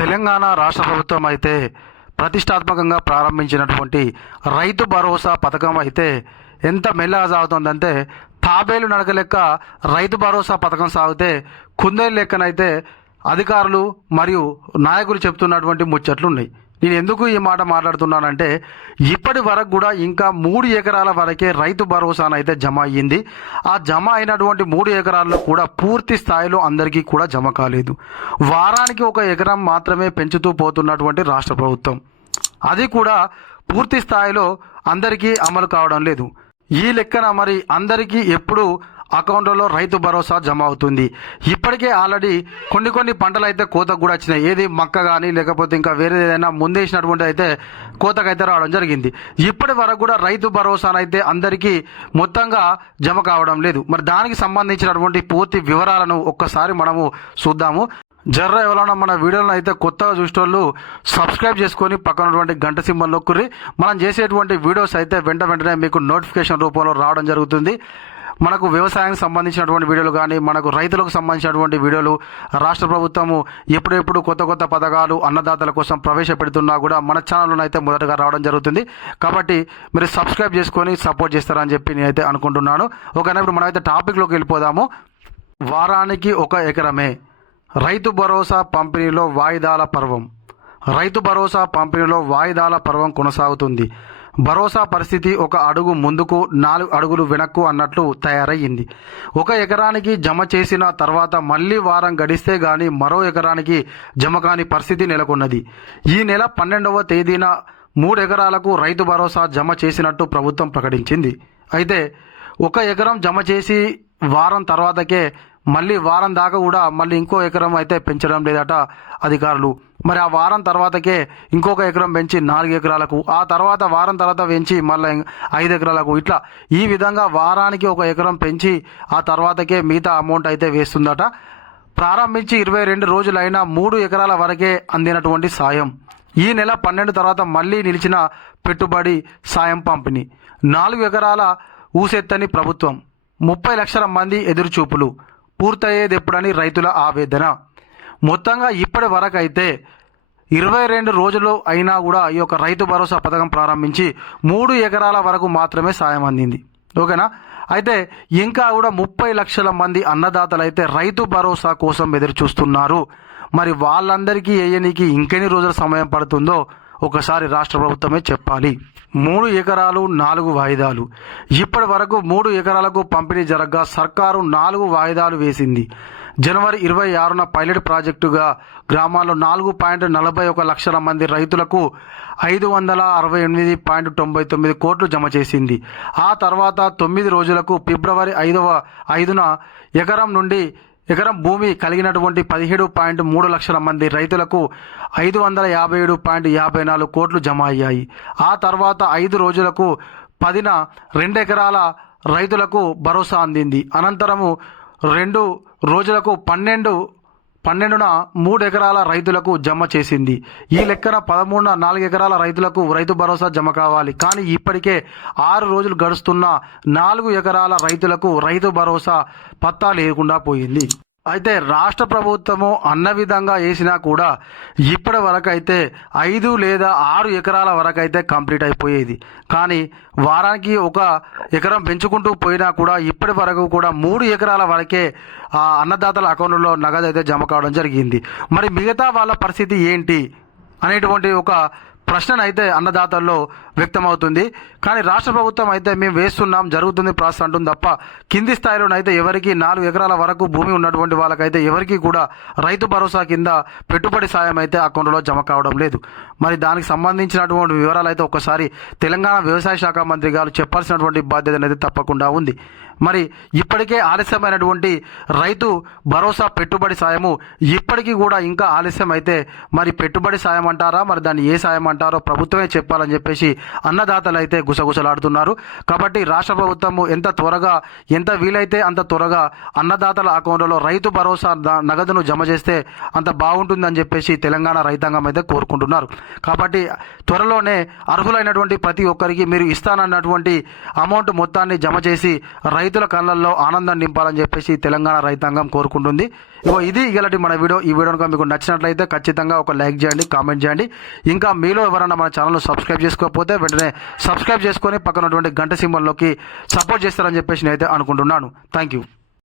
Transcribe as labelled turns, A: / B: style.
A: తెలంగాణ రాష్ట్ర ప్రభుత్వం అయితే ప్రతిష్టాత్మకంగా ప్రారంభించినటువంటి రైతు భరోసా పథకం అయితే ఎంత మెల్లగా సాగుతుందంటే తాబేలు నడక లెక్క రైతు భరోసా పథకం సాగితే కుందేలు లెక్కనైతే అధికారులు మరియు నాయకులు చెప్తున్నటువంటి ముచ్చట్లు ఉన్నాయి నేను ఎందుకు ఈ మాట మాట్లాడుతున్నానంటే ఇప్పటి వరకు కూడా ఇంకా మూడు ఎకరాల వరకే రైతు భరోసానైతే జమ అయ్యింది. ఆ జమ అయినటువంటి మూడు ఎకరాల్లో కూడా పూర్తి స్థాయిలో అందరికీ కూడా జమ కాలేదు. వారానికి ఒక ఎకరం మాత్రమే పెంచుతూ పోతున్నటువంటి రాష్ట్ర ప్రభుత్వం. అది కూడా పూర్తి స్థాయిలో అందరికీ అమలు కావడం లేదు. ఈ లెక్కన మరి అందరికీ ఎప్పుడు అకౌంట్లలో రైతు భరోసా జమ అవుతుంది. ఇప్పటికే ఆల్రెడీ కొన్ని కొన్ని పంటలు అయితే కోతకు కూడా వచ్చినాయి. ఏది మక్క కానీ లేకపోతే ఇంకా వేరే ఏదైనా ముందేసినటువంటి అయితే కోతకైతే రావడం జరిగింది. ఇప్పటి వరకు కూడా రైతు భరోసానైతే అందరికీ మొత్తంగా జమ కావడం లేదు. మరి దానికి సంబంధించినటువంటి పూర్తి వివరాలను ఒక్కసారి మనము చూద్దాము. జర్ర ఎవరైనా మన వీడియోలను అయితే కొత్తగా చూసేటోళ్ళు సబ్స్క్రైబ్ చేసుకొని పక్కన ఉన్నటువంటి గంట సింబల్ నొక్కుర్రి. మనం చేసేటువంటి వీడియోస్ అయితే వెంట వెంటనే మీకు నోటిఫికేషన్ రూపంలో రావడం జరుగుతుంది. మనకు వ్యవసాయానికి సంబంధించినటువంటి వీడియోలు కానీ మనకు రైతులకు సంబంధించినటువంటి వీడియోలు రాష్ట్ర ప్రభుత్వము ఎప్పుడెప్పుడు కొత్త కొత్త పథకాలు అన్నదాతల కోసం ప్రవేశపెడుతున్నా కూడా మన ఛానల్లో అయితే మొదటగా రావడం జరుగుతుంది. కాబట్టి మీరు సబ్స్క్రైబ్ చేసుకొని సపోర్ట్ చేస్తారని చెప్పి నేనైతే అనుకుంటున్నాను. ఒకనే ఇప్పుడు మనమైతే టాపిక్లోకి వెళ్ళిపోదాము. వారానికి ఒక ఎకరమే రైతు భరోసా పంపిణీలో వాయిదాల పర్వం. రైతు భరోసా పంపిణీలో వాయిదాల పర్వం కొనసాగుతుంది. భరోసా పరిస్థితి ఒక అడుగు ముందుకు నాలుగు అడుగులు వెనక్కు అన్నట్లు తయారయ్యింది. ఒక ఎకరానికి జమ చేసిన తర్వాత మళ్ళీ వారం గడిస్తే గాని మరో ఎకరానికి జమ కాని పరిస్థితి నెలకొన్నది. ఈ నెల పన్నెండవ తేదీన మూడు ఎకరాలకు రైతు భరోసా జమ చేసినట్టు ప్రభుత్వం ప్రకటించింది. అయితే ఒక ఎకరం జమ చేసి వారం తర్వాతకే మళ్ళీ వారం దాకా కూడా మళ్ళీ ఇంకో ఎకరం అయితే పెంచడం లేదట అధికారులు. మరి ఆ వారం తర్వాతకే ఇంకొక ఎకరం పెంచి నాలుగు ఎకరాలకు ఆ తర్వాత వారం తర్వాత పెంచి మళ్ళీ ఐదు ఎకరాలకు. ఇట్లా ఈ విధంగా వారానికి ఒక ఎకరం పెంచి ఆ తర్వాతకే మిగతా అమౌంట్ అయితే వేస్తుందట. ప్రారంభించి ఇరవై రెండు రోజులైన మూడు ఎకరాల వరకే అందినటువంటి సాయం. ఈ నెల పన్నెండు తర్వాత మళ్ళీ నిలిచిన పెట్టుబడి సాయం పంపిణీ. నాలుగు ఎకరాల ఊసెత్తని ప్రభుత్వం. ముప్పై లక్షల మంది ఎదురుచూపులు. పూర్తయ్యేది ఎప్పుడని రైతుల ఆవేదన. మొత్తంగా ఇప్పటి వరకు అయితే ఇరవై రెండు రోజులు అయినా కూడా ఈ యొక్క రైతు భరోసా పథకం ప్రారంభించి మూడు ఎకరాల వరకు మాత్రమే సాయం అందింది. ఓకేనా? అయితే ఇంకా కూడా ముప్పై లక్షల మంది అన్నదాతలు అయితే రైతు భరోసా కోసం ఎదురు చూస్తున్నారు. మరి వాళ్ళందరికీ వేయనీకి ఇంకెన్ని రోజుల సమయం పడుతుందో ఒకసారి రాష్ట్ర ప్రభుత్వమే చెప్పాలి. మూడు ఎకరాలు నాలుగు వాయిదాలు. ఇప్పటి వరకు మూడు ఎకరాలకు పంపిణీ జరగగా సర్కారు నాలుగు వాయిదాలు వేసింది. జనవరి ఇరవై ఆరున పైలట్ ప్రాజెక్టుగా గ్రామాల్లో నాలుగు పాయింట్ నలభై ఒక లక్షల మంది రైతులకు ఐదు వందల అరవై ఎనిమిది పాయింట్ తొంభై తొమ్మిది కోట్లు జమ చేసింది. ఆ తర్వాత తొమ్మిది రోజులకు ఫిబ్రవరి ఐదవ ఐదున ఎకరం నుండి ఎకరం భూమి కలిగినటువంటి పదిహేడు పాయింట్ మూడు లక్షల మంది రైతులకు ఐదు వందల యాభై ఏడు పాయింట్ యాభై నాలుగు కోట్లు జమ అయ్యాయి. ఆ తర్వాత ఐదు రోజులకు పదిన రెండు ఎకరాల రైతులకు భరోసా అందింది. అనంతరము రెండు రోజులకు పన్నెండు పన్నెండున మూడు ఎకరాల రైతులకు జమ చేసింది. ఈ లెక్కన పదమూడున నాలుగు ఎకరాల రైతులకు రైతు భరోసా జమ కావాలి. కానీ ఇప్పటికే ఆరు రోజులు గడుస్తున్న నాలుగు ఎకరాల రైతులకు రైతు భరోసా పత్తా లేకుండా పోయింది. అయితే రాష్ట్ర ప్రభుత్వము అన్న విధంగా వేసినా కూడా ఇప్పటి వరకు అయితే ఐదు లేదా ఆరు ఎకరాల వరకు అయితే కంప్లీట్ అయిపోయేది. కానీ వారానికి ఒక ఎకరం పెంచుకుంటూ పోయినా కూడా ఇప్పటి వరకు కూడా మూడు ఎకరాల వరకే ఆ అన్నదాతల అకౌంట్లో నగదు అయితే జమ కావడం జరిగింది. మరి మిగతా వాళ్ళ పరిస్థితి ఏంటి? అనేటువంటి ఒక ప్రశ్న అయితే అన్నదాతల్లో వ్యక్తమవుతుంది. కానీ రాష్ట్ర ప్రభుత్వం అయితే మేము వేస్తున్నాం జరుగుతుంది ప్రాసెస్ అంటుంది తప్ప కింది స్థాయిలోనైతే ఎవరికి నాలుగు ఎకరాల వరకు భూమి ఉన్నటువంటి వాళ్ళకైతే ఎవరికి కూడా రైతు భరోసా కింద పెట్టుబడి సాయం అయితే అకౌంట్లో జమ కావడం లేదు. మరి దానికి సంబంధించినటువంటి వివరాలు అయితే ఒకసారి తెలంగాణ వ్యవసాయ శాఖ మంత్రి గారు చెప్పాల్సినటువంటి బాధ్యత అనేది తప్పకుండా ఉంది. మరి ఇప్పటికే ఆలస్యమైనటువంటి రైతు భరోసా పెట్టుబడి సాయము ఇప్పటికీ కూడా ఇంకా ఆలస్యం అయితే మరి పెట్టుబడి సాయం అంటారా మరి దాన్ని ఏ సాయం అంటారా ప్రభుత్వమే చెప్పాలని చెప్పేసి అన్నదాతలు అయితే గుసగుసలాడుతున్నారు. కాబట్టి రాష్ట్ర ప్రభుత్వము ఎంత త్వరగా ఎంత వీలైతే అంత త్వరగా అన్నదాతల అకౌంట్లలో రైతు భరోసా నగదును జమ చేస్తే అంత బాగుంటుందని చెప్పేసి తెలంగాణ రైతాంగం అయితే కోరుకుంటున్నారు. కాబట్టి త్వరలోనే అర్హులైనటువంటి ప్రతి ఒక్కరికి మీరు ఇస్తానన్నటువంటి అమౌంట్ మొత్తాన్ని జమ చేసి రైతుల కళ్ళల్లో ఆనందం నింపాలని చెప్పేసి తెలంగాణ రైతాంగం కోరుకుంటుంది. ఇగో ఇది ఇలాంటి మన వీడియో. ఈ వీడియో మీకు నచ్చినట్లయితే ఖచ్చితంగా ఒక లైక్ చేయండి కామెంట్ చేయండి. ఇంకా మీలో ఎవరైనా మన ఛానల్ సబ్స్క్రైబ్ చేసుకోకపోతే వెంటనే సబ్స్క్రైబ్ చేసుకొని పక్కనటువంటి గంట సింబల్లోకి సపోర్ట్ చేస్తారని చెప్పేసి నేనైతే అనుకుంటున్నాను. Thank you.